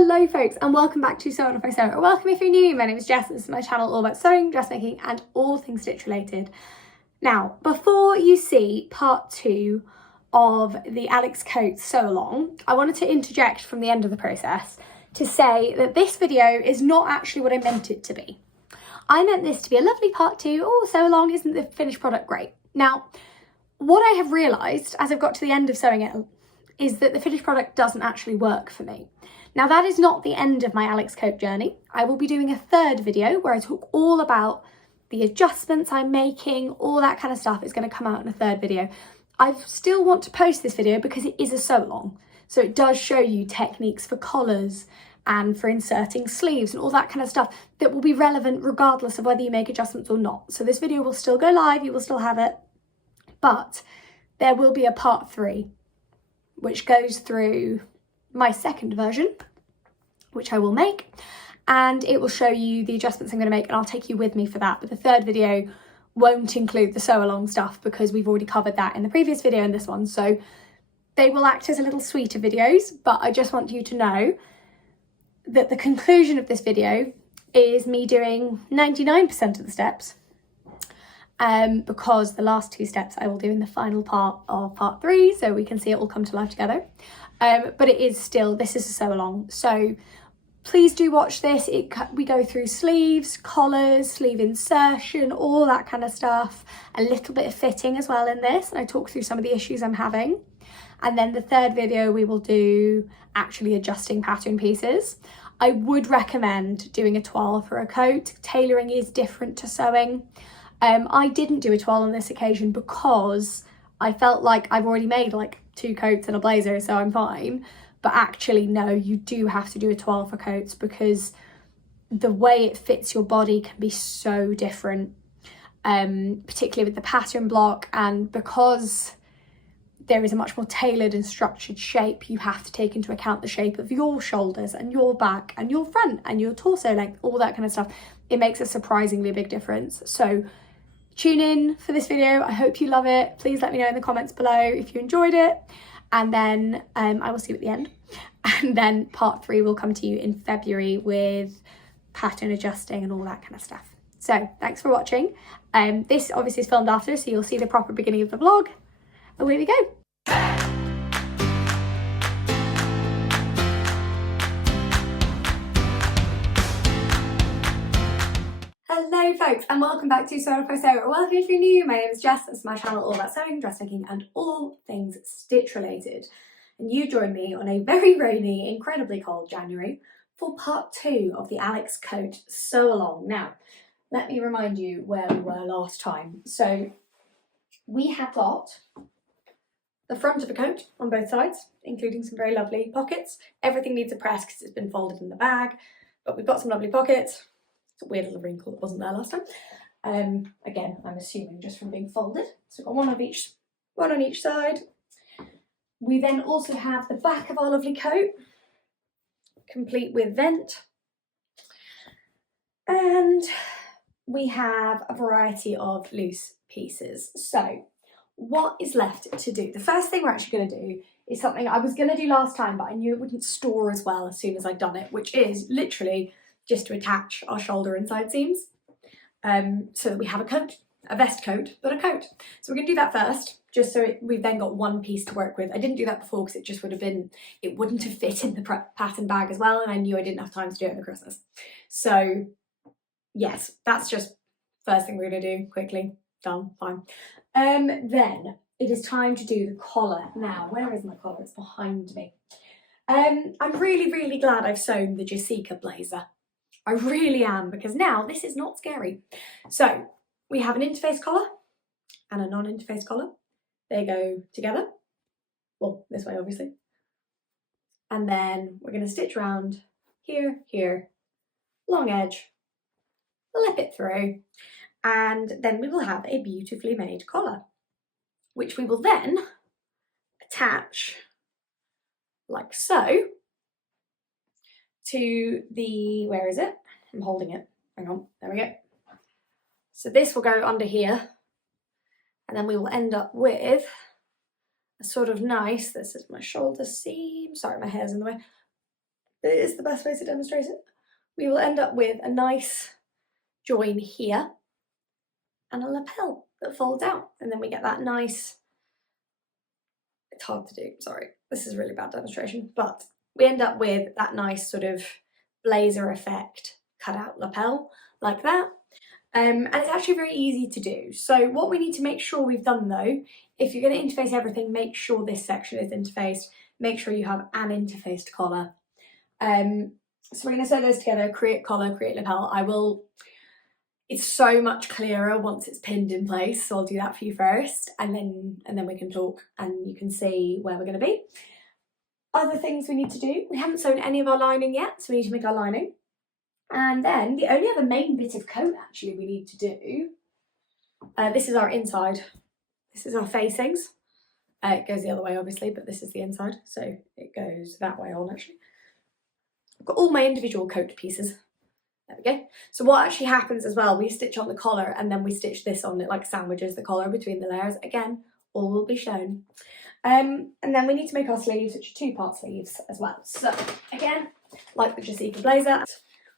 Hello folks and welcome back to Sew On If I Sew. Or welcome if you're new. My name is Jess. This is my channel all about sewing, dressmaking and all things stitch related. Now, before you see part 2 of the Alex Coat sew along, I wanted to interject from the end of the process to say that this video is not actually what I meant it to be. I meant this to be a lovely part 2. Oh, sew along, isn't the finished product great? Now, what I have realised as I've got to the end of sewing it is that the finished product doesn't actually work for me. Now that is not the end of my Alex Coat journey. I will be doing a third video where I talk all about the adjustments I'm making, all that kind of stuff is going to come out in a third video. I still want to post this video because it is a sew along. So it does show you techniques for collars and for inserting sleeves and all that kind of stuff that will be relevant regardless of whether you make adjustments or not. So this video will still go live, you will still have it, but there will be a part 3 which goes through my second version, which I will make, and it will show you the adjustments I'm going to make, and I'll take you with me for that. But the third video won't include the sew along stuff because we've already covered that in the previous video and this one, so they will act as a little suite of videos. But I just want you to know that the conclusion of this video is me doing 99% of the steps, because the last 2 steps I will do in the final part of part 3, so we can see it all come to life together. But it is still, this is a sew along, so please do watch this. We go through sleeves, collars, sleeve insertion, all that kind of stuff, a little bit of fitting as well in this, and I talk through some of the issues I'm having. And then the third video we will do actually adjusting pattern pieces. I would recommend doing a toile for a coat. Tailoring is different to sewing. I didn't do a toile on this occasion because I felt like I've already made like 2 coats and a blazer, so I'm fine. But actually, no, you do have to do a toile for coats because the way it fits your body can be so different, particularly with the pattern block. And because there is a much more tailored and structured shape, you have to take into account the shape of your shoulders and your back and your front and your torso length, all that kind of stuff. It makes a surprisingly big difference. So tune in for this video. I hope you love it. Please let me know in the comments below if you enjoyed it. And then I will see you at the end. And then part 3 will come to you in February with pattern adjusting and all that kind of stuff. So thanks for watching. This obviously is filmed after, so you'll see the proper beginning of the vlog. Away we go. Hello folks and welcome back to Sew On If I Sew. Or welcome if you're new. My name is Jess. This is my channel all about sewing, dressmaking and all things stitch related. And you join me on a very rainy, incredibly cold January for part 2 of the Alex Coat sew along. Now, let me remind you where we were last time. So we have got the front of a coat on both sides, including some very lovely pockets. Everything needs a press because it's been folded in the bag, but we've got some lovely pockets. It's a weird little wrinkle that wasn't there last time. Again, I'm assuming just from being folded. So we've got one on each side. We then also have the back of our lovely coat, complete with vent. And we have a variety of loose pieces. So what is left to do? The first thing we're actually going to do is something I was going to do last time, but I knew it wouldn't store as well as soon as I'd done it, which is literally just to attach our shoulder and side seams, so that we have a coat, a vest coat, but a coat. So we're going to do that first, just so we've then got one piece to work with. I didn't do that before because it just would have been, it wouldn't have fit in the pattern bag as well, and I knew I didn't have time to do it over Christmas. So yes, that's just first thing we're going to do, quickly, done, fine. Then it is time to do the collar. Now, where is my collar? It's behind me. I'm really, really glad I've sewn the Jessica blazer. I really am, because now this is not scary. So we have an interface collar and a non-interface collar. They go together. Well, this way, obviously. And then we're going to stitch around here, here, long edge, flip it through, and then we will have a beautifully made collar, which we will then attach like so to the, where is it? I'm holding it. Hang on, there we go. So this will go under here, and then we will end up with a sort of nice, this is my shoulder seam, sorry my hair's in the way, but it is the best way to demonstrate it. We will end up with a nice join here and a lapel that folds out, and then we get that nice, it's hard to do, sorry, this is a really bad demonstration, but we end up with that nice sort of blazer effect cut out lapel like that. And it's actually very easy to do. So what we need to make sure we've done though, if you're going to interface everything, make sure this section is interfaced, make sure you have an interfaced collar. So we're going to sew those together, create collar, create lapel. It's so much clearer once it's pinned in place, so I'll do that for you first, and then we can talk and you can see where we're going to be. Other things we need to do, we haven't sewn any of our lining yet, so we need to make our lining. And then the only other main bit of coat actually we need to do, this is our inside, this is our facings. It goes the other way obviously, but this is the inside, so it goes that way on actually. I've got all my individual coat pieces. There we go. So what actually happens as well, we stitch on the collar and then we stitch this on, it like sandwiches the collar between the layers. Again, all will be shown. And then we need to make our sleeves, which are 2-part sleeves as well. So again, like the Jessica blazer,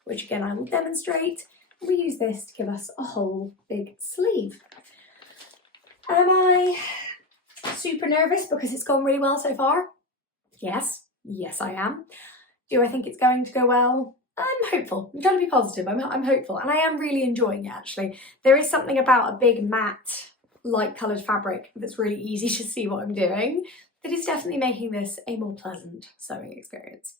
which again I will demonstrate, we use this to give us a whole big sleeve. Am I super nervous because it's gone really well so far? Yes, I am. Do I think it's going to go well? I'm hopeful. I'm trying to be positive. I'm hopeful, and I am really enjoying it actually. There is something about a big matte light coloured fabric that's really easy to see what I'm doing that is definitely making this a more pleasant sewing experience.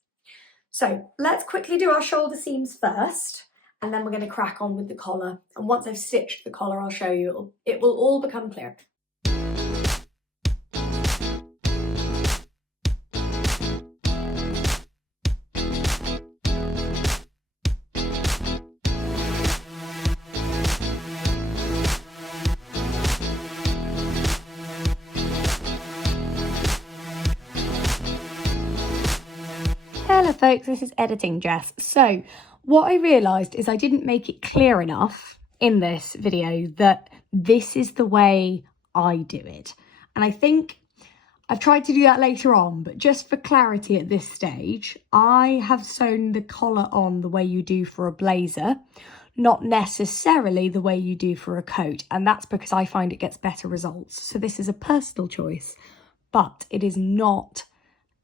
So let's quickly do our shoulder seams first, and then we're going to crack on with the collar, and once I've stitched the collar I'll show you, it will all become clear. Hello folks, this is Editing Jess. So what I realised is I didn't make it clear enough in this video that this is the way I do it. And I think I've tried to do that later on, but just for clarity at this stage, I have sewn the collar on the way you do for a blazer, not necessarily the way you do for a coat. And that's because I find it gets better results. So this is a personal choice, but it is not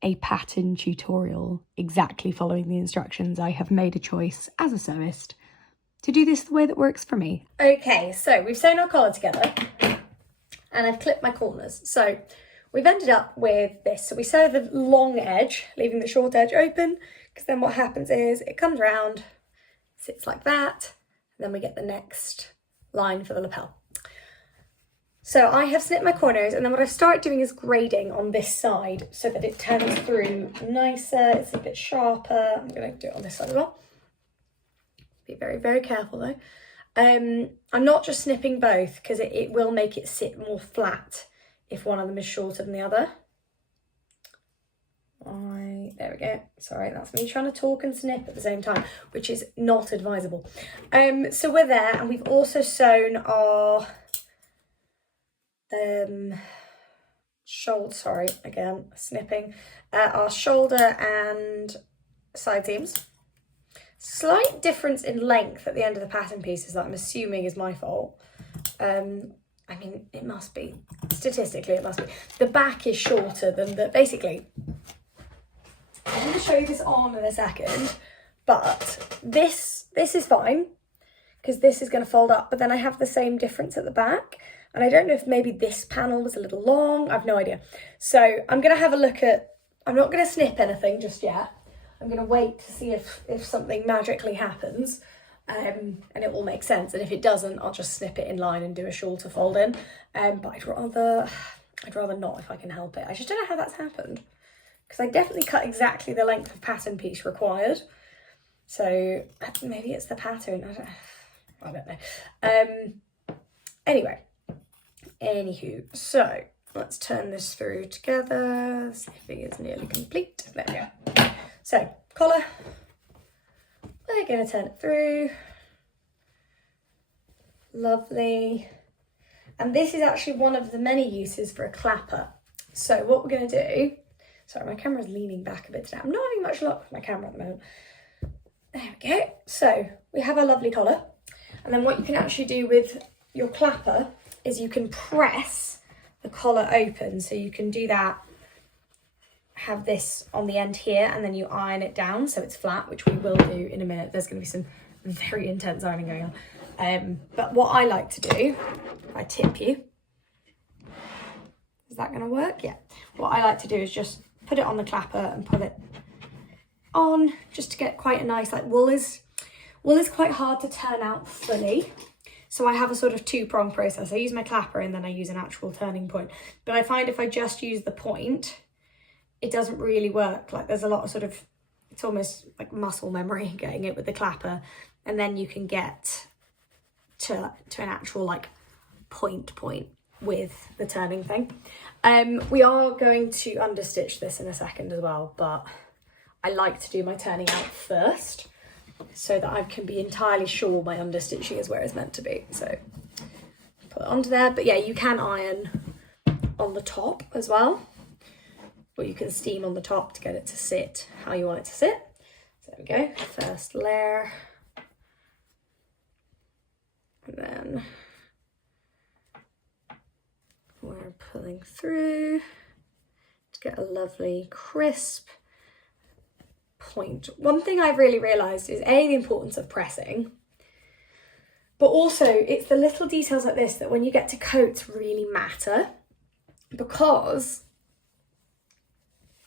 a pattern tutorial exactly following the instructions. I have made a choice as a sewist to do this the way that works for me. Okay, so we've sewn our collar together and I've clipped my corners. So we've ended up with this. So we sew the long edge, leaving the short edge open, because then what happens is it comes around, sits like that, and then we get the next line for the lapel. So I have snipped my corners, and then what I've started doing is grading on this side so that it turns through nicer, it's a bit sharper. I'm going to do it on this side as well. Be very, very careful though. I'm not just snipping both because it will make it sit more flat if one of them is shorter than the other. There we go. Sorry, that's me trying to talk and snip at the same time, which is not advisable. So we're there, and we've also sewn our shoulder, sorry, again, snipping, our shoulder and side seams. Slight difference in length at the end of the pattern pieces that I'm assuming is my fault. I mean, it must be. Statistically, it must be. The back is shorter than the, basically, I'm going to show you this arm in a second, but this is fine because this is going to fold up, but then I have the same difference at the back. And I don't know if maybe this panel was a little long. I've no idea. So I'm going to have a look at, I'm not going to snip anything just yet. I'm going to wait to see if something magically happens and it will make sense. And if it doesn't, I'll just snip it in line and do a shorter fold in. But I'd rather not if I can help it. I just don't know how that's happened because I definitely cut exactly the length of pattern piece required. So maybe it's the pattern. I don't know. Anywho, so let's turn this through together. Snipping is nearly complete. There we go. So, collar, we're going to turn it through. Lovely. And this is actually one of the many uses for a clapper. So what we're going to do, Sorry, my camera's leaning back a bit today. I'm not having much luck with my camera at the moment. There we go. So we have a lovely collar. And then what you can actually do with your clapper is you can press the collar open. So you can do that, have this on the end here, and then you iron it down so it's flat, which we will do in a minute. There's going to be some very intense ironing going on. But what I like to do, if I tip you, is that going to work? Yeah. What I like to do is just put it on the clapper and pull it on, just to get quite a nice, like, wool is quite hard to turn out fully. So I have a sort of two-pronged process. I use my clapper and then I use an actual turning point. But I find if I just use the point, it doesn't really work. Like, there's a lot of sort of, it's almost like muscle memory getting it with the clapper. And then you can get to an actual like point with the turning thing. We are going to understitch this in a second as well, but I like to do my turning out first so that I can be entirely sure my understitching is where it's meant to be. So put it onto there, but yeah, you can iron on the top as well, or you can steam on the top to get it to sit how you want it to sit. So there we go, first layer, and then we're pulling through to get a lovely crisp point. One thing I've really realised is the importance of pressing, but also it's the little details like this that when you get to coats really matter, because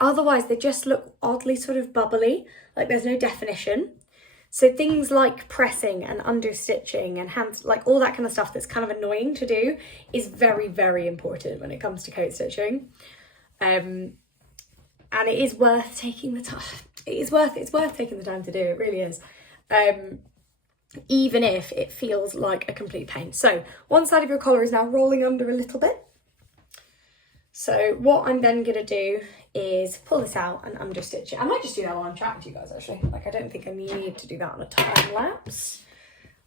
otherwise they just look oddly sort of bubbly, like there's no definition. So things like pressing and understitching and hands, like all that kind of stuff that's kind of annoying to do, is very, very important when it comes to coat stitching. And it is worth taking the time. It's worth taking the time to do. It really is. Even if it feels like a complete pain. So one side of your collar is now rolling under a little bit. So what I'm then going to do is pull this out and understitch it. I might just do that while I'm chatting to you guys, actually. Like, I don't think I need to do that on a time lapse.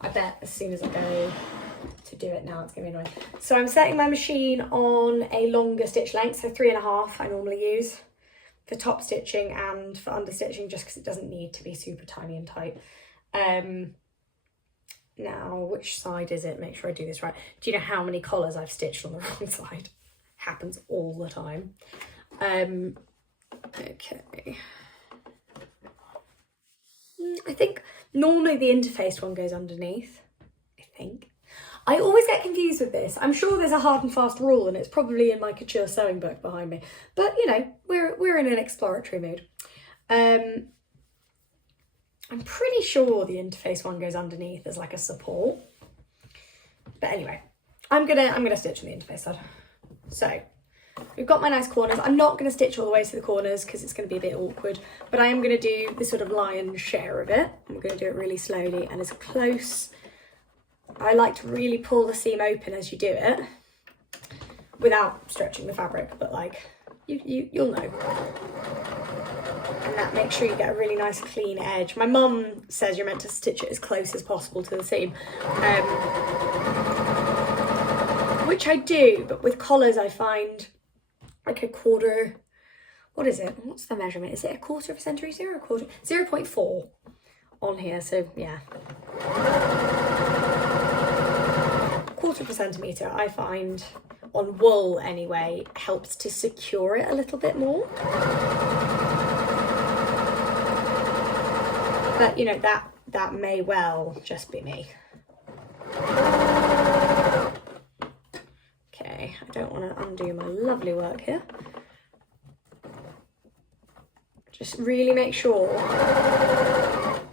I bet as soon as I go to do it now, it's going to be annoying. So I'm setting my machine on a longer stitch length, so 3.5 I normally use for top stitching and for understitching, just because it doesn't need to be super tiny and tight. Now, which side is it? Make sure I do this right. Do you know how many collars I've stitched on the wrong side? Happens all the time. Okay. I think normally the interfaced one goes underneath, I think. I always get confused with this. I'm sure there's a hard and fast rule and it's probably in my couture sewing book behind me. But, you know, we're in an exploratory mood. I'm pretty sure the interface one goes underneath as like a support. But anyway, I'm gonna stitch on the interface side. So we've got my nice corners. I'm not going to stitch all the way to the corners because it's going to be a bit awkward, but I am going to do the sort of lion's share of it. I'm going to do it really slowly and as close. I like to really pull the seam open as you do it without stretching the fabric, but like you'll know. And that makes sure you get a really nice clean edge. My mum says you're meant to stitch it as close as possible to the seam. Which I do, but with collars I find like a quarter, what is it? What's the measurement? Is it 1/4 of a centimetre or a quarter? 0.4 on here, so yeah. 1/4 of a centimetre I find on wool anyway helps to secure it a little bit more. But you know, that may well just be me. Okay, I don't want to undo my lovely work here. Just really make sure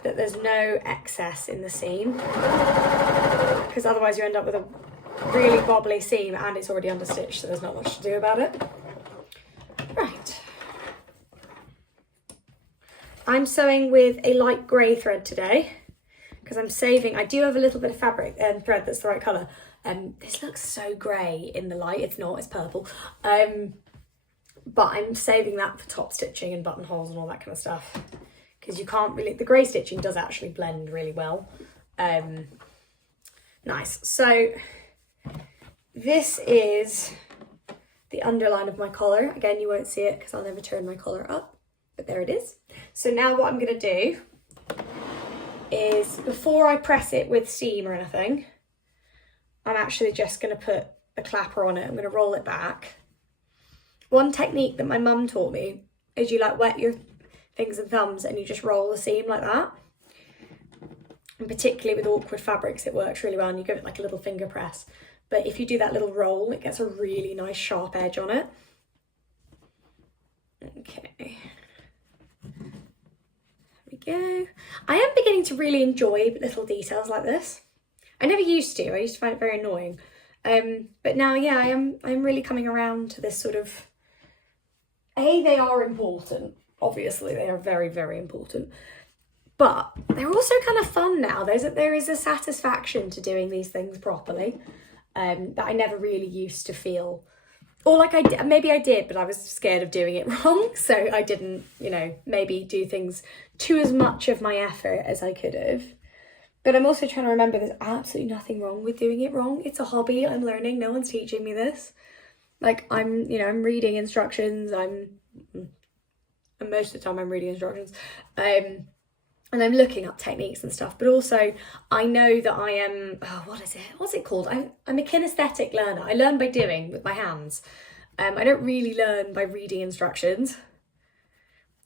that there's no excess in the seam, because otherwise you end up with a really wobbly seam and it's already understitched, so there's not much to do about it. Right. I'm sewing with a light grey thread today because I'm saving, I do have a little bit of fabric and thread that's the right colour. This looks so grey in the light, it's not, it's purple. But I'm saving that for top stitching and buttonholes and all that kind of stuff, because you can't really, the grey stitching does actually blend really well. Nice. So this is the underline of my collar. Again, you won't see it because I'll never turn my collar up, but there it is. So now what I'm going to do is, before I press it with steam or anything, I'm actually just going to put a clapper on it. I'm going to roll it back. One technique that my mum taught me is you like wet your fingers and thumbs and you just roll the seam like that. And particularly with awkward fabrics, it works really well, and you give it like a little finger press. But if you do that little roll, it gets a really nice sharp edge on it. Okay. There we go. I am beginning to really enjoy little details like this. I never used to. I used to find it very annoying. But now, yeah, I'm really coming around to this sort of... they are important. Obviously, they are very, very important. But they're also kind of fun now. There is a satisfaction to doing these things properly that I never really used to feel. Or like maybe I did, but I was scared of doing it wrong. So I didn't, maybe do things to as much of my effort as I could have. But I'm also trying to remember there's absolutely nothing wrong with doing it wrong. It's a hobby. I'm learning. No one's teaching me this. Like I'm reading instructions. And most of the time I'm reading instructions. And I'm looking up techniques and stuff, but also I know that I am, what's it called? I'm a kinesthetic learner. I learn by doing with my hands. I don't really learn by reading instructions.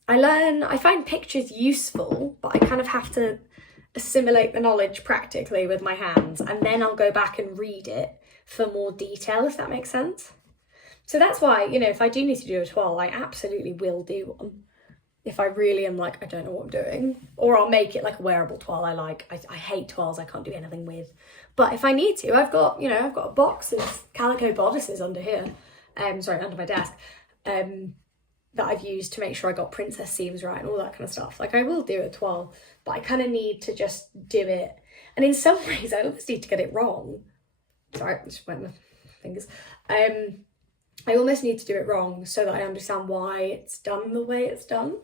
I find pictures useful, but I kind of have to assimilate the knowledge practically with my hands, and then I'll go back and read it for more detail, if that makes sense. So that's why, if I do need to do a toile, I absolutely will do one. If I really am like, I don't know what I'm doing, or I'll make it like a wearable toile I like. I hate toiles I can't do anything with. But if I need to, I've got a box of calico bodices under here, under my desk, that I've used to make sure I got princess seams right and all that kind of stuff. Like I will do a toile, but I kind of need to just do it. And in some ways I almost need to get it wrong. Sorry, I just went my fingers. I almost need to do it wrong so that I understand why it's done the way it's done.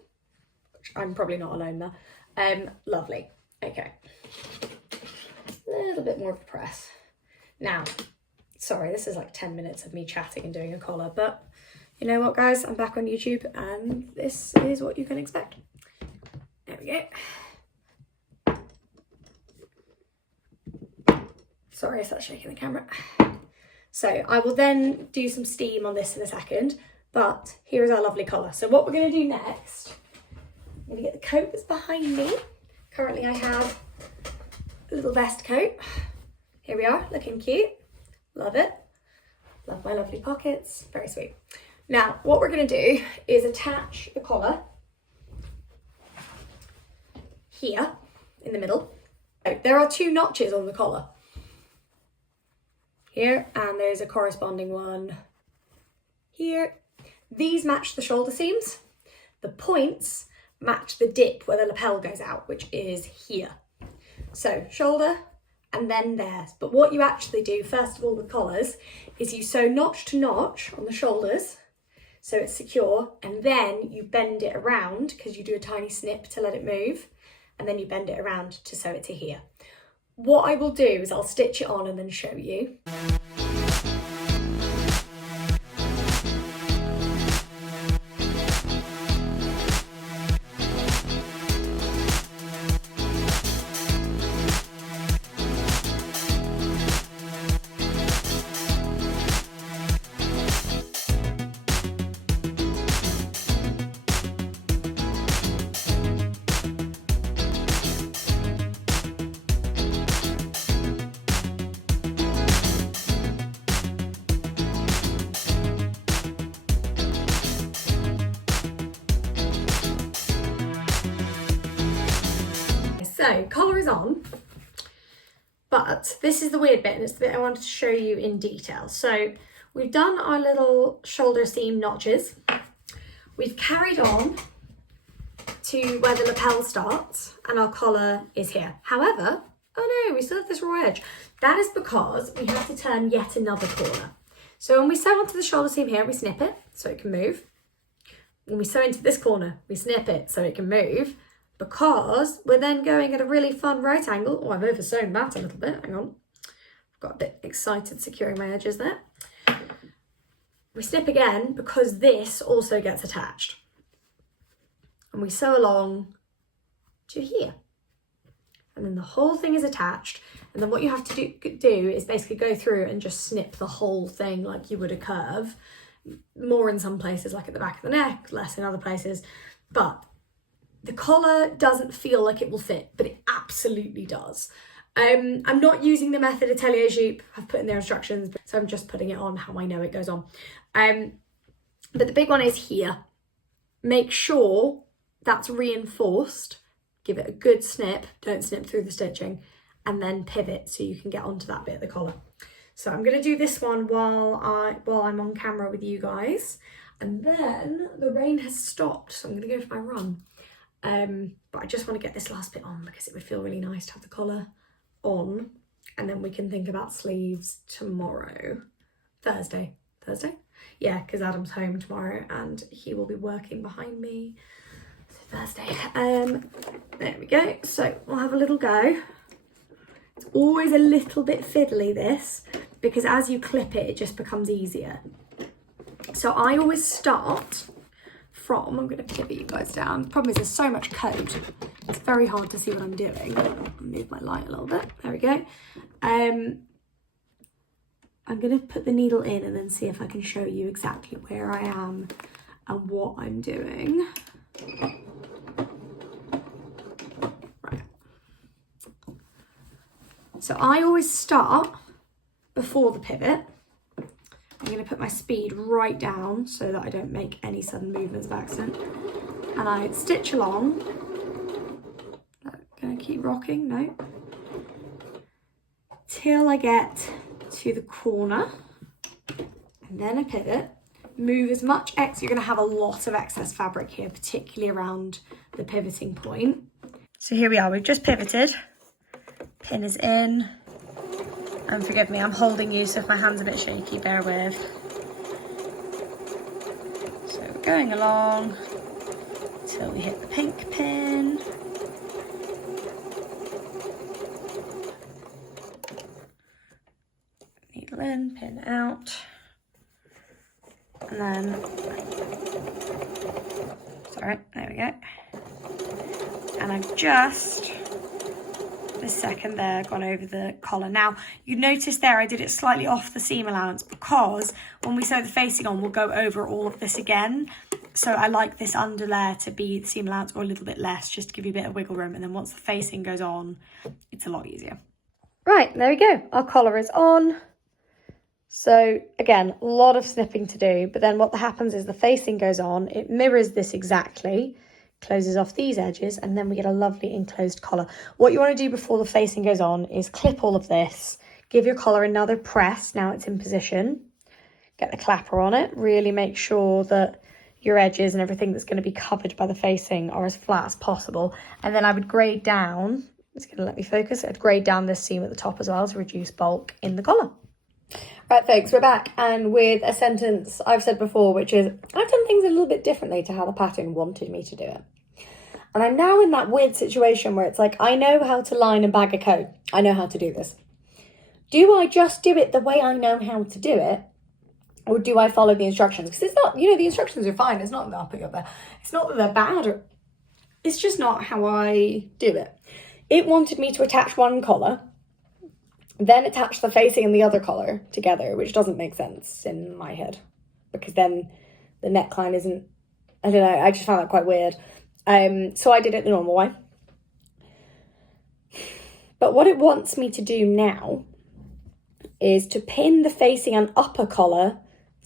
I'm probably not alone there. Lovely. Okay. A little bit more of a press. Now, sorry, this is like 10 minutes of me chatting and doing a collar, but you know what, guys? I'm back on YouTube and this is what you can expect. There we go. Sorry if that's shaking the camera. So I will then do some steam on this in a second, but here is our lovely collar. So what we're going to do next, I'm going to get the coat that's behind me. Currently I have a little vest coat. Here we are, looking cute. Love it. Love my lovely pockets. Very sweet. Now, what we're going to do is attach the collar here in the middle. There are 2 notches on the collar. Here, and there's a corresponding one here. These match the shoulder seams. The points match the dip where the lapel goes out, which is here. So shoulder and then theirs. But what you actually do first of all with collars is you sew notch to notch on the shoulders so it's secure, and then you bend it around because you do a tiny snip to let it move, and then you bend it around to sew it to here. What I will do is I'll stitch it on and then show you. So, collar is on, but this is the weird bit, and it's the bit I wanted to show you in detail. So we've done our little shoulder seam notches. We've carried on to where the lapel starts, and our collar is here. However, oh no, we still have this raw edge. That is because we have to turn yet another corner. So when we sew onto the shoulder seam here, we snip it so it can move. When we sew into this corner, we snip it so it can move, because we're then going at a really fun right angle. Oh, I've oversewn that a little bit, hang on. I've got a bit excited securing my edges there. We snip again because this also gets attached. And we sew along to here. And then the whole thing is attached. And then what you have to do is basically go through and just snip the whole thing like you would a curve. More in some places, like at the back of the neck, less in other places. But the collar doesn't feel like it will fit, but it absolutely does. I'm not using the method Atelier Jupe. I've put in their instructions, so I'm just putting it on how I know it goes on. But the big one is here. Make sure that's reinforced. Give it a good snip. Don't snip through the stitching. And then pivot so you can get onto that bit of the collar. So I'm going to do this one while I'm on camera with you guys. And then the rain has stopped, so I'm going to go for my run. But I just want to get this last bit on because it would feel really nice to have the collar on. And then we can think about sleeves tomorrow. Thursday? Yeah, because Adam's home tomorrow and he will be working behind me. So Thursday. There we go. So we'll have a little go. It's always a little bit fiddly, this, because as you clip it, it just becomes easier. So I always start from, I'm going to pivot you guys down. The problem is there's so much coat. It's very hard to see what I'm doing. I'll move my light a little bit. There we go. I'm going to put the needle in and then see if I can show you exactly where I am and what I'm doing. Right. So I always start before the pivot. I'm going to put my speed right down so that I don't make any sudden movements of accident. And I stitch along. Going to keep rocking, no. Till I get to the corner. And then I pivot. Move as much you're going to have a lot of excess fabric here, particularly around the pivoting point. So here we are, we've just pivoted. Pin is in. And forgive me, I'm holding you, so if my hand's a bit shaky, bear with. So we're going along till we hit the pink pin. Needle in, pin out. And then, sorry, there we go. And I've just, this second there, gone over the collar. Now, you notice there I did it slightly off the seam allowance because when we sew the facing on, we'll go over all of this again. So I like this under layer to be the seam allowance or a little bit less, just to give you a bit of wiggle room. And then once the facing goes on, it's a lot easier. Right, there we go. Our collar is on. So again, a lot of snipping to do, but then what happens is the facing goes on, it mirrors this exactly, closes off these edges, and then we get a lovely enclosed collar. What you want to do before the facing goes on is clip all of this, give your collar another press, now it's in position, get the clapper on it, really make sure that your edges and everything that's going to be covered by the facing are as flat as possible. And then I would grade down, it's going to let me focus, I'd grade down this seam at the top as well to reduce bulk in the collar. Right, folks, we're back, and with a sentence I've said before, which is, I've done things a little bit differently to how the pattern wanted me to do it. And I'm now in that weird situation where it's like, I know how to line and bag a coat. I know how to do this. Do I just do it the way I know how to do it? Or do I follow the instructions? Because it's not, the instructions are fine. It's not that I'll put you up there. It's not that they're bad. It's just not how I do it. It wanted me to attach one collar, then attach the facing and the other collar together, which doesn't make sense in my head because then the neckline isn't, I don't know, I just found that quite weird. So I did it the normal way. But what it wants me to do now is to pin the facing and upper collar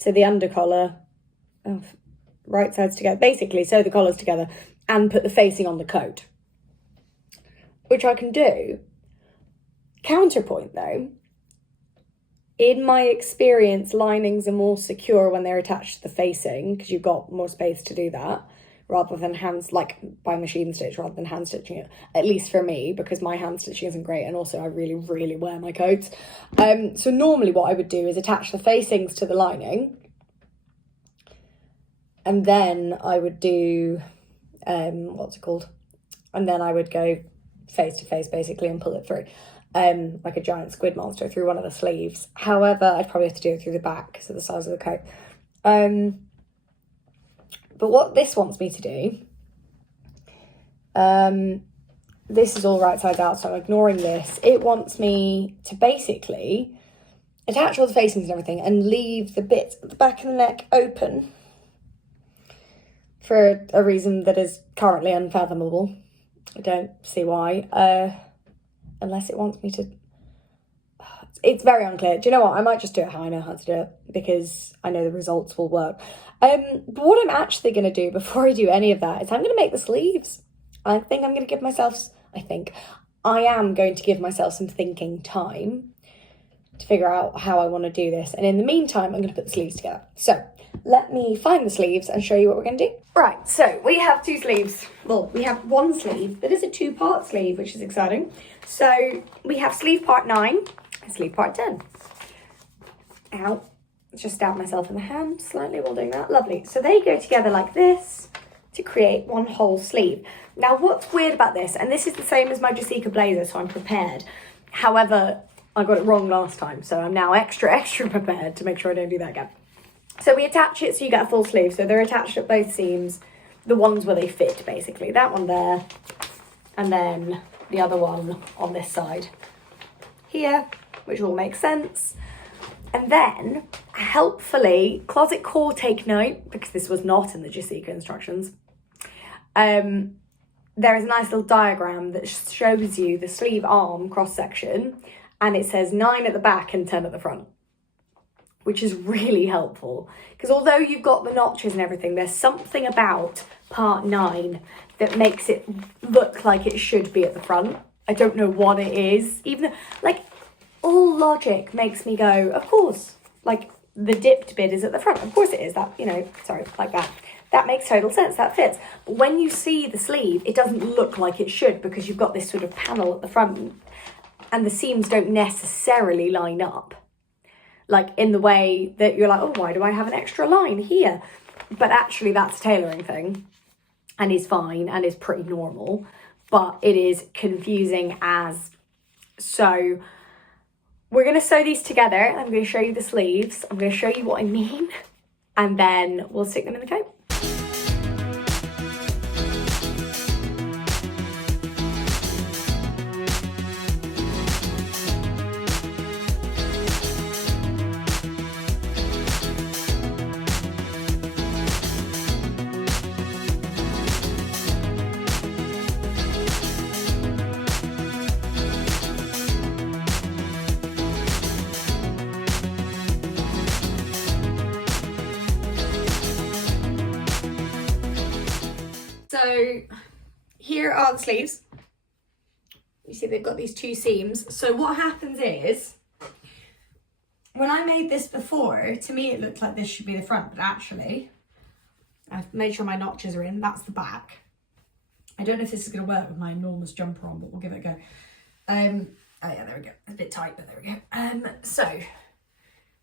to the under collar, right sides together, basically sew the collars together and put the facing on the coat, which I can do. Counterpoint though, in my experience, linings are more secure when they're attached to the facing because you've got more space to do that rather than like by machine stitch rather than hand stitching it, at least for me, because my hand stitching isn't great and also I really, really wear my coats. So normally what I would do is attach the facings to the lining and then I would do, what's it called? And then I would go face to face basically and pull it through. Like a giant squid monster through one of the sleeves. However, I'd probably have to do it through the back because of the size of the coat. But what this wants me to do, this is all right sides out, so I'm ignoring this. It wants me to basically attach all the facings and everything and leave the bit at the back of the neck open for a reason that is currently unfathomable. I don't see why, unless it wants me to. It's very unclear. Do you know what? I might just do it how I know how to do it, because I know the results will work. But what I'm actually going to do before I do any of that is I'm going to make the sleeves. I think I'm going to give myself, I am going to give myself some thinking time to figure out how I want to do this. And in the meantime, I'm going to put the sleeves together. So let me find the sleeves and show you what we're going to do. Right, so we have two sleeves. Well, we have one sleeve that is a two-part sleeve, which is exciting. So we have sleeve part 9 and sleeve part 10. Ow, just stabbed myself in the hand slightly while doing that. Lovely. So they go together like this to create one whole sleeve. Now, what's weird about this, and this is the same as my Jessica blazer, so I'm prepared. However, I got it wrong last time, so I'm now extra prepared to make sure I don't do that again. So we attach it so you get a full sleeve. So they're attached at both seams, the ones where they fit, basically. That one there, and then the other one on this side here, which all makes sense. And then, helpfully, closet core take note, because this was not in the Jessica instructions. There is a nice little diagram that shows you the sleeve arm cross section, and it says 9 at the back and 10 at the front, which is really helpful, because although you've got the notches and everything, there's something about part 9 that makes it look like it should be at the front. I don't know what it is, even though, all logic makes me go, of course, the dipped bit is at the front, of course it is, that, like that. That makes total sense, that fits. But when you see the sleeve, it doesn't look like it should, because you've got this sort of panel at the front and the seams don't necessarily line up. In the way that you're like, oh, why do I have an extra line here? But actually that's a tailoring thing and is fine and is pretty normal, but it is confusing as. So we're going to sew these together. I'm going to show you the sleeves. I'm going to show you what I mean, and then we'll stick them in the coat. So here are the sleeves. You see they've got these two seams. So what happens is, when I made this before, to me it looked like this should be the front, but actually I've made sure my notches are in. That's the back. I don't know if this is going to work with my enormous jumper on, but we'll give it a go. Oh yeah, there we go. It's a bit tight, but there we go. So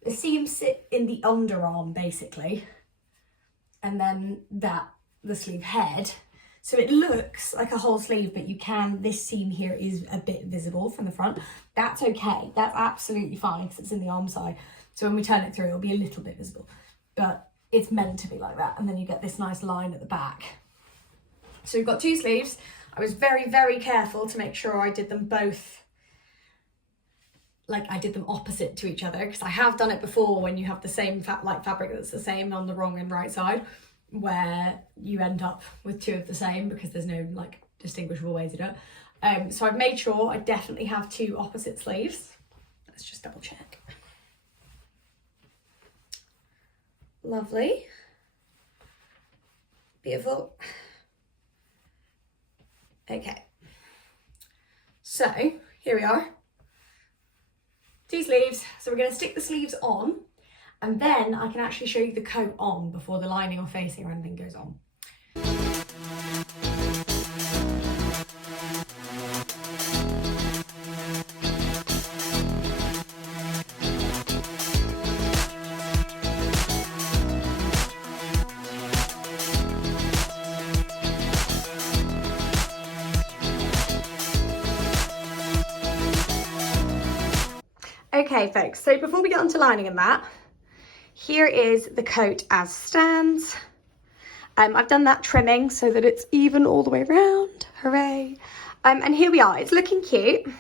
the seams sit in the underarm basically, and then the sleeve head. So it looks like a whole sleeve, but this seam here is a bit visible from the front. That's okay. That's absolutely fine, because it's in the arm side. So when we turn it through, it'll be a little bit visible, but it's meant to be like that. And then you get this nice line at the back. So we've got two sleeves. I was very, very careful to make sure I did them both, I did them opposite to each other, because I have done it before when you have the same fabric that's the same on the wrong and right side, where you end up with two of the same because there's no distinguishable way to do it. So I've made sure I definitely have two opposite sleeves. Let's just double check. Lovely. Beautiful. Okay. So here we are. Two sleeves. So we're going to stick the sleeves on, and then I can actually show you the coat on before the lining or facing or anything goes on. Okay folks, so before we get onto lining and that, here is the coat as stands. I've done that trimming so that it's even all the way around. Hooray. And here we are. It's looking cute.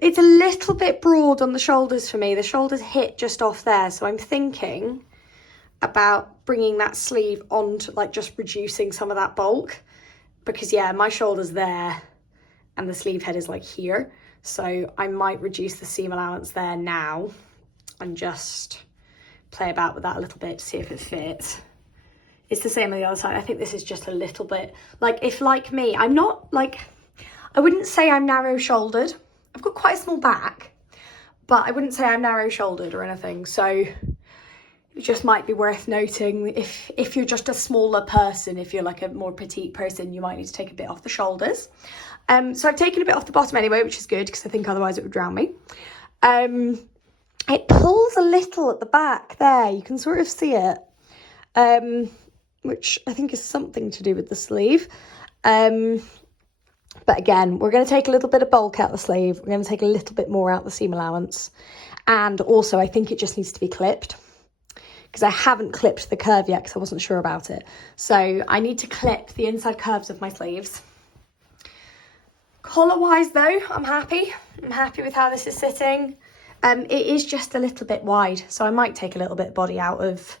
It's a little bit broad on the shoulders for me. The shoulders hit just off there. So I'm thinking about bringing that sleeve on to like just reducing some of that bulk. Because yeah, my shoulder's there and the sleeve head is like here. So I might reduce the seam allowance there now and just play about with that a little bit to see if it fits. It's the same on the other side. I think this is just a little bit, like if like me, I'm not like, I wouldn't say I'm narrow shouldered. I've got quite a small back, but I wouldn't say I'm narrow shouldered or anything. So it just might be worth noting if you're just a smaller person, if you're like a more petite person, you might need to take a bit off the shoulders. So I've taken a bit off the bottom anyway, which is good because I think otherwise it would drown me. It pulls a little at the back there. You can sort of see it. Which I think is something to do with the sleeve. But again, we're going to take a little bit of bulk out the sleeve. We're going to take a little bit more out the seam allowance. And also, I think it just needs to be clipped because I haven't clipped the curve yet because I wasn't sure about it. So I need to clip the inside curves of my sleeves. Collar-wise though, I'm happy. I'm happy with how this is sitting. It is just a little bit wide, so I might take a little bit of body out of...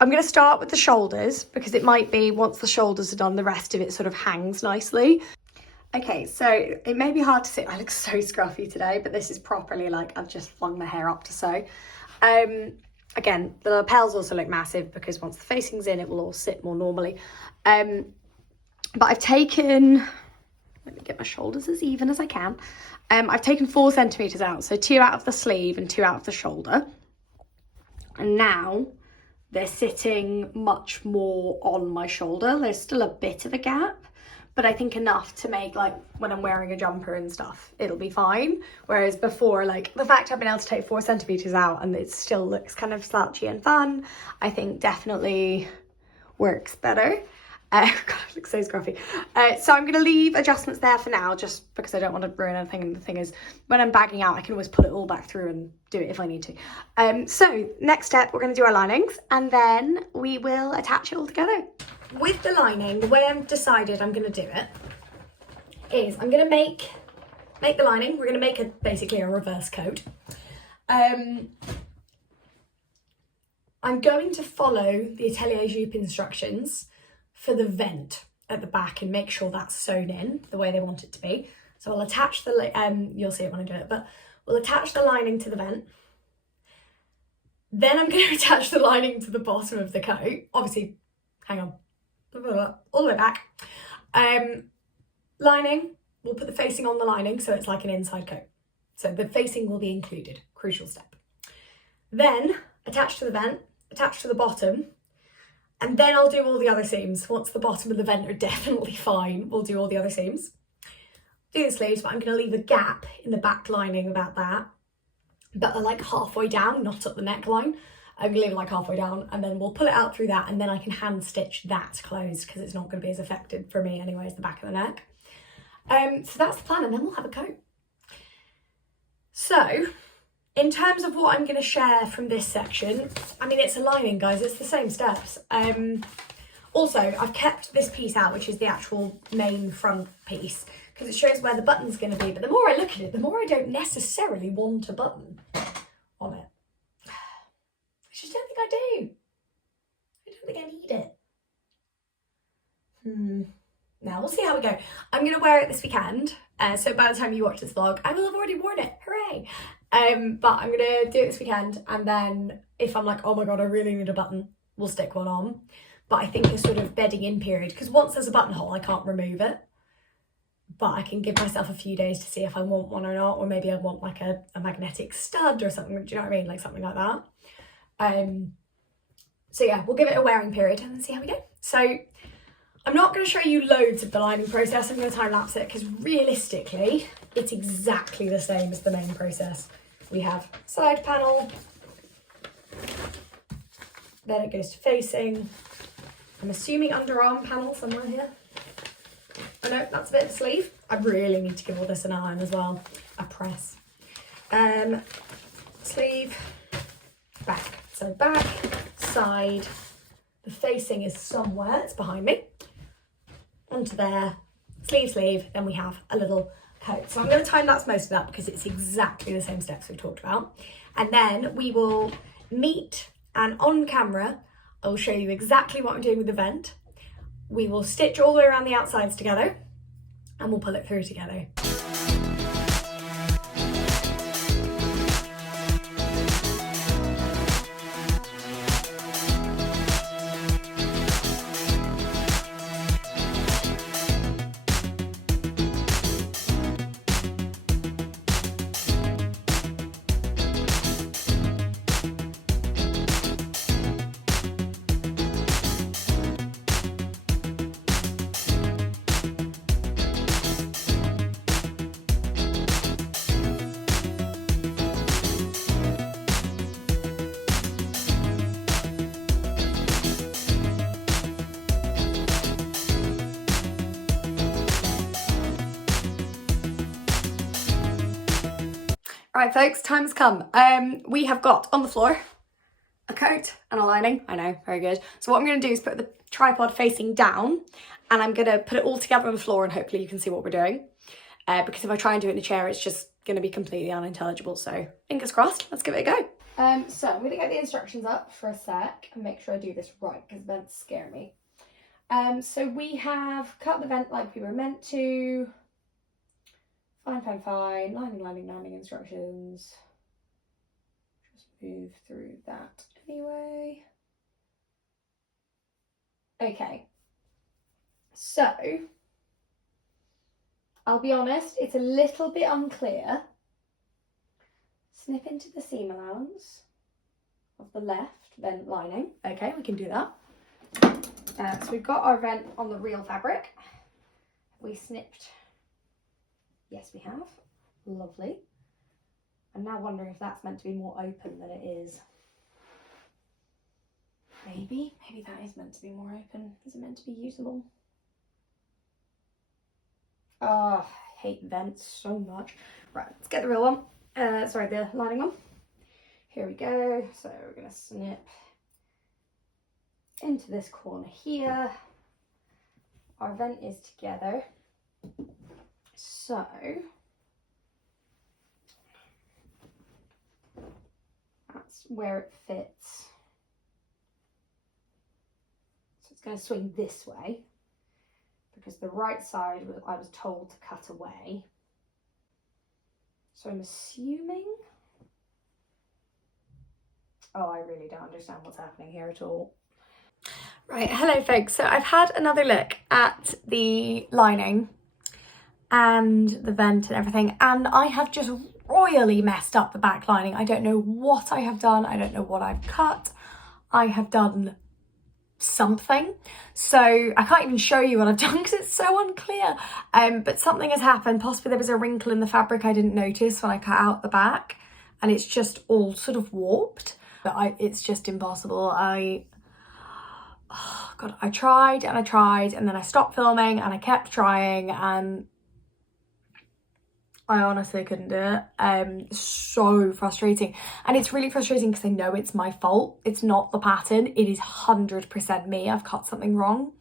I'm going to start with the shoulders because it might be once the shoulders are done, the rest of it sort of hangs nicely. Okay, so it may be hard to see. I look so scruffy today, but this is properly like I've just flung my hair up to sew. Again, the lapels also look massive because once the facing's in, it will all sit more normally. But I've taken, let me get my shoulders as even as I can. I've taken 4 centimetres out, so 2 out of the sleeve and 2 out of the shoulder. And now they're sitting much more on my shoulder. There's still a bit of a gap, but I think enough to make like when I'm wearing a jumper and stuff, it'll be fine. Whereas before, like the fact I've been able to take 4 centimetres out and it still looks kind of slouchy and fun, I think definitely works better. God, I look so scruffy. So I'm going to leave adjustments there for now, just because I don't want to ruin anything. And the thing is, when I'm bagging out, I can always pull it all back through and do it if I need to. So next step, we're going to do our linings, and then we will attach it all together. With the lining, the way I've decided I'm going to do it is I'm going to make the lining. We're going to make basically a reverse coat. I'm going to follow the Atelier Jupe instructions for the vent at the back and make sure that's sewn in the way they want it to be. So I'll attach the, you'll see it when I do it, but we'll attach the lining to the vent. Then I'm going to attach the lining to the bottom of the coat. Obviously, hang on, all the way back. Lining, we'll put the facing on the lining so it's like an inside coat. So the facing will be included, crucial step. Then attach to the vent, attach to the bottom, and then I'll do all the other seams. Once the bottom of the vent are definitely fine, we'll do all the other seams. Do the sleeves, but I'm going to leave a gap in the back lining about that. But they're like halfway down, not at the neckline. I'm going to leave it like halfway down, and then we'll pull it out through that, and then I can hand stitch that closed because it's not going to be as affected for me anyway as the back of the neck. So that's the plan, and then we'll have a coat. So, in terms of what I'm going to share from this section, I mean, it's a lining, guys, it's the same steps. Also, I've kept this piece out, which is the actual main front piece, because it shows where the button's going to be. But the more I look at it, the more I don't necessarily want a button on it. I just don't think I do. I don't think I need it. Now, we'll see how we go. I'm going to wear it this weekend. So by the time you watch this vlog, I will have already worn it. Hooray! But I'm going to do it this weekend. And then if I'm like, oh my God, I really need a button, we'll stick one on. But I think a sort of bedding in period, because once there's a buttonhole, I can't remove it. But I can give myself a few days to see if I want one or not. Or maybe I want like a magnetic stud or something. Do you know what I mean? Like something like that. So yeah, we'll give it a wearing period and then see how we go. So I'm not going to show you loads of the lining process. I'm going to time lapse it because realistically, it's exactly the same as the main process. We have side panel, then it goes to facing. I'm assuming underarm panel somewhere here. Oh no, that's a bit of a sleeve. I really need to give all this an iron as well. A press. Sleeve. back. So back, side, the facing is somewhere, it's behind me, onto there, sleeve, sleeve, then we have a little coat. So I'm going to time-lapse most of that because it's exactly the same steps we've talked about. And then we will meet, and on camera, I will show you exactly what I'm doing with the vent. We will stitch all the way around the outsides together and we'll pull it through together. Right folks, time's come. We have got on the floor a coat and a lining. I know, very good. So what I'm going to do is put the tripod facing down and I'm going to put it all together on the floor and hopefully you can see what we're doing. Because if I try and do it in a chair, it's just going to be completely unintelligible. So fingers crossed, let's give it a go. So I'm going to get the instructions up for a sec and make sure I do this right because vents scare me. So we have cut the vent like we were meant to. Fine. Lining instructions. Just move through that anyway. Okay. So, I'll be honest, it's a little bit unclear. Snip into the seam allowance of the left vent lining. Okay, we can do that. So we've got our vent on the real fabric. We snipped. Yes, we have. Lovely. I'm now wondering if that's meant to be more open than it is. Maybe that is meant to be more open. Is it meant to be usable? Oh, I hate vents so much. Right, let's get the real one. The lining one. Here we go. So we're gonna snip into this corner here. Our vent is together. So that's where it fits. So it's going to swing this way because the right side I was told to cut away. So I'm assuming. Oh, I really don't understand what's happening here at all. Right, hello folks. So I've had another look at the lining and the vent and everything, and I have just royally messed up the back lining. I don't know what I have done. I don't know what I've cut. I have done something. So I can't even show you what I've done because it's so unclear. But something has happened. Possibly there was a wrinkle in the fabric I didn't notice when I cut out the back, and it's just all sort of warped. But it's just impossible. Oh God, I tried and then I stopped filming and I kept trying and I honestly couldn't do it. So frustrating. And it's really frustrating because I know it's my fault. It's not the pattern. It is 100% me. I've cut something wrong.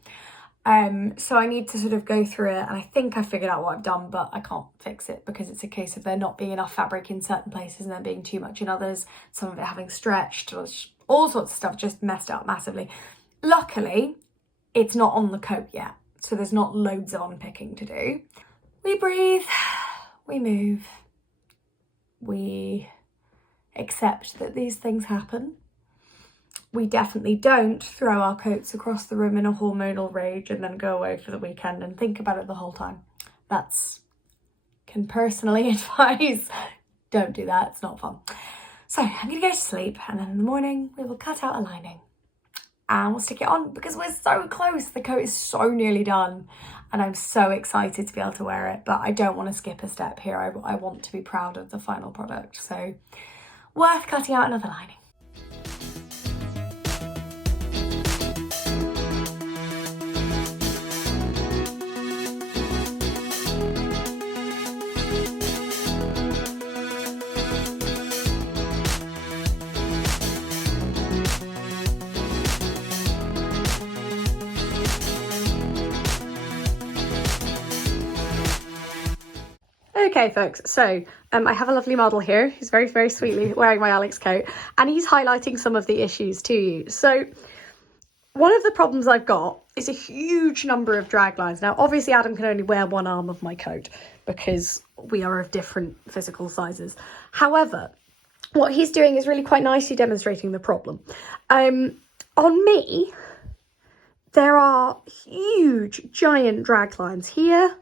So I need to sort of go through it, and I think I figured out what I've done, but I can't fix it because it's a case of there not being enough fabric in certain places and there being too much in others. Some of it having stretched, all sorts of stuff just messed up massively. Luckily, it's not on the coat yet, so there's not loads of unpicking to do. We breathe. We move, we accept that these things happen. We definitely don't throw our coats across the room in a hormonal rage and then go away for the weekend and think about it the whole time. Can personally advise, don't do that, it's not fun. So I'm gonna go to sleep and then in the morning we will cut out a lining and we'll stick it on because we're so close. The coat is so nearly done and I'm so excited to be able to wear it, but I don't want to skip a step here. I want to be proud of the final product. So worth cutting out another lining. Okay folks, so I have a lovely model here who's very, very sweetly wearing my Alex coat, and he's highlighting some of the issues to you. So one of the problems I've got is a huge number of drag lines. Now obviously Adam can only wear one arm of my coat because we are of different physical sizes. However, what he's doing is really quite nicely demonstrating the problem. On me, there are huge, giant drag lines here,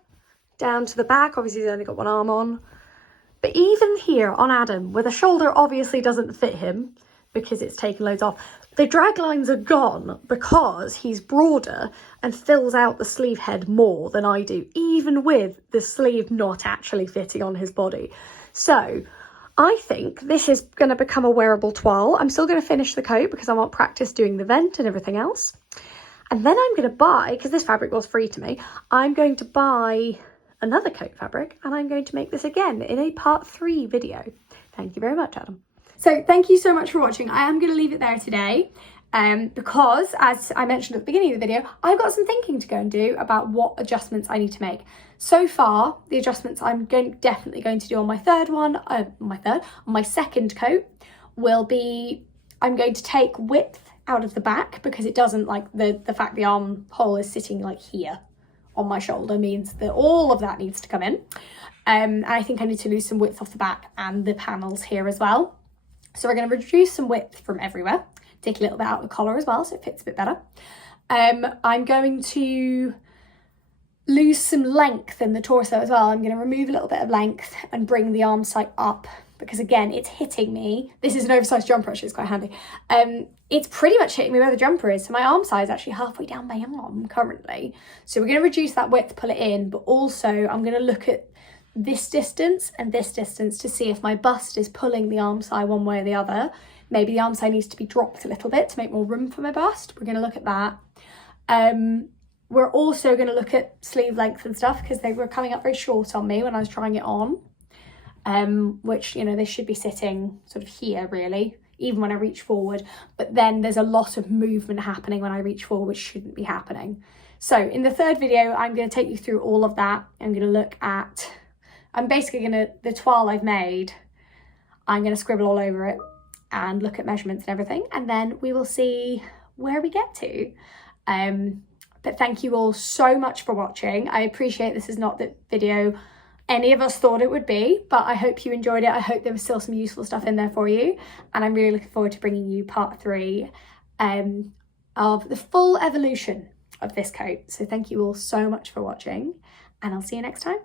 down to the back. Obviously he's only got one arm on. But even here on Adam, where the shoulder obviously doesn't fit him because it's taken loads off, the drag lines are gone because he's broader and fills out the sleeve head more than I do, even with the sleeve not actually fitting on his body. So I think this is going to become a wearable toile. I'm still going to finish the coat because I want practice doing the vent and everything else. And then I'm going to buy, because this fabric was free to me, I'm going to buy another coat fabric, and I'm going to make this again in a part 3 video. Thank you very much, Adam. So thank you so much for watching. I am going to leave it there today because, as I mentioned at the beginning of the video, I've got some thinking to go and do about what adjustments I need to make. So far, the adjustments I'm definitely going to do on my my second coat will be, I'm going to take width out of the back because it doesn't, like the fact the armhole is sitting like here on my shoulder means that all of that needs to come in. And I think I need to lose some width off the back and the panels here as well. So we're going to reduce some width from everywhere, take a little bit out of the collar as well so it fits a bit better. I'm going to lose some length in the torso as well. I'm going to remove a little bit of length and bring the arm site up because again, it's hitting me. This is an oversized jumper, actually, it's quite handy. It's pretty much hitting me where the jumper is. So my arm size is actually halfway down my arm currently. So we're going to reduce that width, pull it in, but also I'm going to look at this distance and this distance to see if my bust is pulling the arm side one way or the other. Maybe the arm side needs to be dropped a little bit to make more room for my bust. We're going to look at that. We're also going to look at sleeve length and stuff because they were coming up very short on me when I was trying it on. Which, you know, they should be sitting sort of here really, even when I reach forward, but then there's a lot of movement happening when I reach forward, which shouldn't be happening. So in the third video, I'm going to take you through all of that. I'm going to look at, I'm basically going to, the toile I've made, I'm going to scribble all over it and look at measurements and everything, and then we will see where we get to. But thank you all so much for watching. I appreciate this is not the video any of us thought it would be, but I hope you enjoyed it. I hope there was still some useful stuff in there for you, and I'm really looking forward to bringing you part 3 of the full evolution of this coat. So thank you all so much for watching, and I'll see you next time.